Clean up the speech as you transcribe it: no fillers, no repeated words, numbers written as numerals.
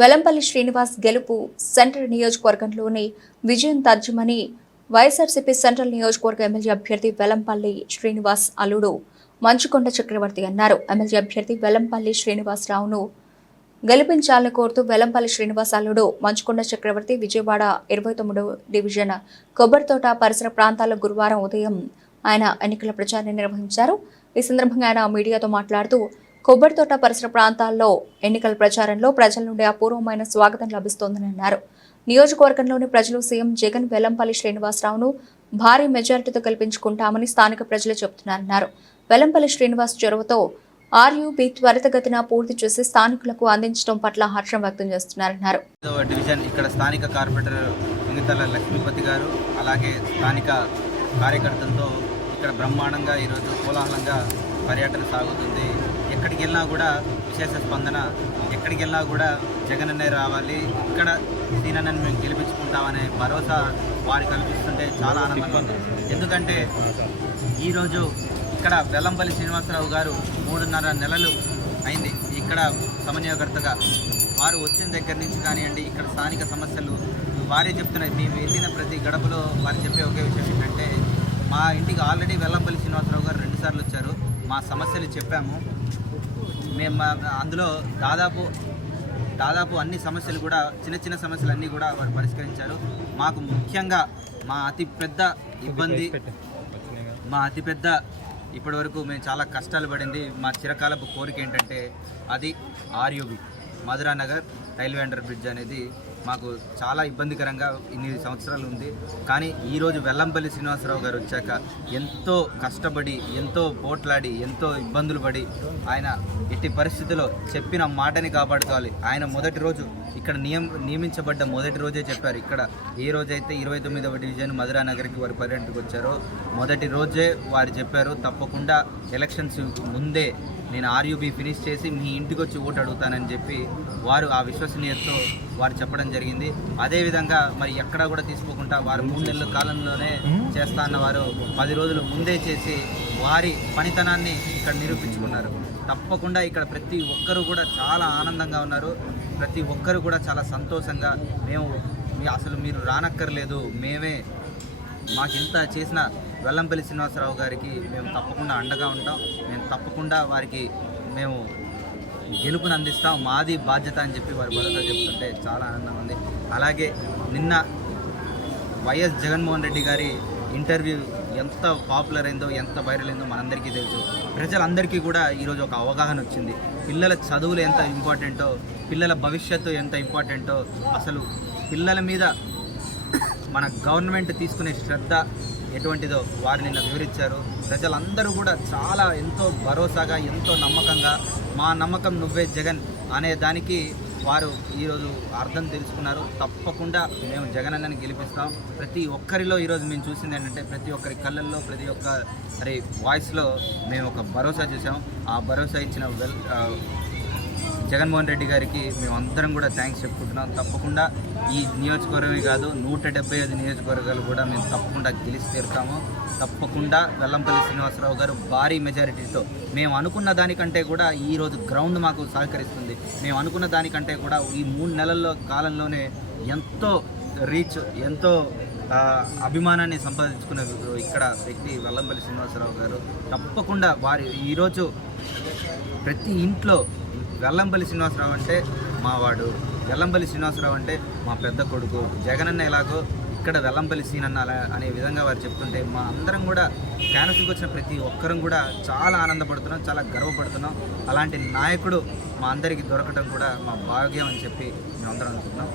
వెల్లంపల్లి శ్రీనివాస్ గెలుపు సెంట్రల్ నియోజకవర్గంలోని విజయం తథ్యమని వైఎస్ఆర్సీపీ సెంట్రల్ నియోజకవర్గ ఎమ్మెల్యే అభ్యర్థి వెల్లంపల్లి శ్రీనివాస్ అల్లుడు మంచుకొండ చక్రవర్తి అన్నారు. ఎమ్మెల్యే అభ్యర్థి వెల్లంపల్లి శ్రీనివాసరావును గెలిపించాలని కోరుతూ వెల్లంపల్లి శ్రీనివాస్ అల్లుడు మంచుకొండ చక్రవర్తి విజయవాడ 29వ డివిజన్ కొబ్బరితోట పరిసర ప్రాంతాల్లో గురువారం ఉదయం ఆయన ఎన్నికల ప్రచారాన్ని నిర్వహించారు. ఈ సందర్భంగా ఆయన మీడియాతో మాట్లాడుతూ కొబ్బరితోట పరిసర ప్రాంతాల్లో ఎన్నికల ప్రచారంలో ప్రజల నుండి అపూర్వమైన స్వాగతం లభిస్తోందని అన్నారు. నియోజకవర్గంలోని ప్రజలు సీఎం జగన్ వెల్లంపల్లి శ్రీనివాసరావును భారీ మెజారిటీతో గెలిపించుకుంటామని స్థానిక ప్రజలు చెబుతున్నారన్నారు. వెల్లంపల్లి శ్రీనివాస్ చొరవతో ఆర్యూబీ త్వరితగతిన పూర్తి చేసి స్థానికులకు అందించడం పట్ల హర్షం వ్యక్తం చేస్తున్నారన్నారు. డివిజన్ ఇక్కడ స్థానిక కార్పొరేటర్ మిగతాల లక్ష్మీపతి గారు అలాగే స్థానిక కార్యకర్తలతో ఇక్కడ బ్రహ్మాండంగా ఈరోజు కోలాహలంగా పర్యటన సాగుతుంది. ఎక్కడికి వెళ్ళినా కూడా విశేష స్పందన, ఎక్కడికి వెళ్ళినా కూడా జగన్ అన్నే రావాలి, ఇక్కడ సీనన్నని మేము గెలిపించుకుంటామనే భరోసా వారు కల్పిస్తుంటే చాలా ఆనందంగా ఉంది. ఎందుకంటే ఈరోజు ఇక్కడ వెల్లంపల్లి శ్రీనివాసరావు గారు 3.5 నెలలు అయింది ఇక్కడ సమన్వయకర్తగా. వారు వచ్చిన దగ్గర నుంచి కానివ్వండి, ఇక్కడ స్థానిక సమస్యలు వారే చెప్తున్నాయి. మేము వెళ్ళిన ప్రతి గడపలో వారు చెప్పే ఒకే విషయం ఏంటంటే, మా ఇంటికి ఆల్రెడీ వెల్లంపల్లి శ్రీనివాసరావు గారు 2 సార్లు వచ్చారు, మా సమస్యలు చెప్పాము, మేము అందులో దాదాపు అన్ని సమస్యలు కూడా చిన్న చిన్న సమస్యలు అన్నీ కూడా వారు పరిష్కరించారు. మాకు ముఖ్యంగా మా అతిపెద్ద ఇప్పటివరకు మేము చాలా కష్టాలు పడింది, మా చిరకాలపు కోరిక ఏంటంటే అది RUB Madhura Nagar railway under bridge అనేది మాకు చాలా ఇబ్బందికరంగా ఇన్ని సంవత్సరాలు ఉంది. కానీ ఈరోజు వెల్లంపల్లి శ్రీనివాసరావు గారు వచ్చాక ఎంతో కష్టపడి, ఎంతో పోట్లాడి, ఎంతో ఇబ్బందులు పడి ఆయన ఎట్టి పరిస్థితుల్లో చెప్పిన మాటని కాపాడుకోవాలి. ఆయన మొదటి రోజు ఇక్కడ నియమించబడ్డ మొదటి రోజే చెప్పారు. ఇక్కడ ఏ రోజైతే 29వ డివిజన్ మధురా నగర్కి వారు పర్యటనకు వచ్చారో మొదటి రోజే వారు చెప్పారు, తప్పకుండా ఎలక్షన్స్ ముందే నేను ఆర్యూబీ ఫినిష్ చేసి మీ ఇంటికి వచ్చి ఓటు అడుగుతానని చెప్పి వారు ఆ విశ్వసనీయతతో వారు చెప్పడం జరిగింది. అదేవిధంగా మరి ఎక్కడా కూడా తీసుకోకుండా వారు 3 నెలల కాలంలోనే చేస్తా అన్న వారు 10 రోజులు ముందే చేసి వారి పనితనాన్ని ఇక్కడ నిరూపించుకున్నారు. తప్పకుండా ఇక్కడ ప్రతి ఒక్కరూ కూడా చాలా ఆనందంగా ఉన్నారు, ప్రతి ఒక్కరు కూడా చాలా సంతోషంగా అసలు మీరు రానక్కర్లేదు, మేమే మాకింత చేసిన వెల్లంపల్లి శ్రీనివాసరావు గారికి మేము తప్పకుండా అండగా ఉంటాం, మేము తప్పకుండా వారికి మేము గెలుపుని అందిస్తాం, మాది బాధ్యత అని చెప్పి వారి భరోసా చెప్తుంటే చాలా ఆనందంగా ఉంది. అలాగే నిన్న వైఎస్ జగన్మోహన్ రెడ్డి గారి ఇంటర్వ్యూ ఎంత పాపులర్ అయిందో, ఎంత వైరల్ అయిందో మనందరికీ తెలుసు. ప్రజలందరికీ కూడా ఈరోజు ఒక అవగాహన వచ్చింది. పిల్లల చదువులు ఎంత ఇంపార్టెంటో, పిల్లల భవిష్యత్తు ఎంత ఇంపార్టెంటో, అసలు పిల్లల మీద మన గవర్నమెంట్ తీసుకునే శ్రద్ధ ఎటువంటిదో వారు నిన్న వివరించారు. ప్రజలందరూ కూడా చాలా ఎంతో భరోసాగా, ఎంతో నమ్మకంగా మా నమ్మకం నువ్వే జగన్ అనే దానికి వారు ఈరోజు అర్థం తెలుసుకున్నారు. తప్పకుండా మేము జగన్ అన్నని గెలిపిస్తాం. ప్రతి ఒక్కరిలో ఈరోజు మేము చూసింది ఏంటంటే, ప్రతి ఒక్కరి కళ్ళల్లో, ప్రతి ఒక్కరి వాయిస్లో మేము ఒక భరోసా చూసాం. ఆ భరోసా ఇచ్చిన జగన్మోహన్ రెడ్డి గారికి మేమందరం కూడా థ్యాంక్స్ చెప్పుకుంటున్నాం. తప్పకుండా ఈ నియోజకవర్గమే కాదు 175 నియోజకవర్గాలు కూడా మేము తప్పకుండా గెలిచి తీరుతాము. తప్పకుండా వెల్లంపల్లి శ్రీనివాసరావు గారు భారీ మెజారిటీతో, మేము అనుకున్న దానికంటే కూడా ఈరోజు గ్రౌండ్ మాకు సహకరిస్తుంది. మేము అనుకున్న దానికంటే కూడా ఈ 3 నెలల్లో కాలంలోనే ఎంతో రీచ్, ఎంతో అభిమానాన్ని సంపాదించుకున్న ఇక్కడ వ్యక్తి వెల్లంపల్లి శ్రీనివాసరావు గారు. తప్పకుండా వారి ఈరోజు ప్రతి ఇంట్లో వెల్లంపల్లి శ్రీనివాసరావు అంటే మావాడు, వెల్లంపల్లి శ్రీనివాసరావు అంటే మా పెద్ద కొడుకు, జగనన్న ఎలాగో ఇక్కడ వెల్లంపల్లి సీనన్న అనే విధంగా వారు చెప్తుంటే మా అందరం కూడా క్యాన్వస్కి వచ్చిన ప్రతి ఒక్కరం కూడా చాలా ఆనందపడుతున్నాం, చాలా గర్వపడుతున్నాం. అలాంటి నాయకుడు మా అందరికీ దొరకడం కూడా మా భాగ్యం అని చెప్పి మేమందరం అనుకుంటున్నాం.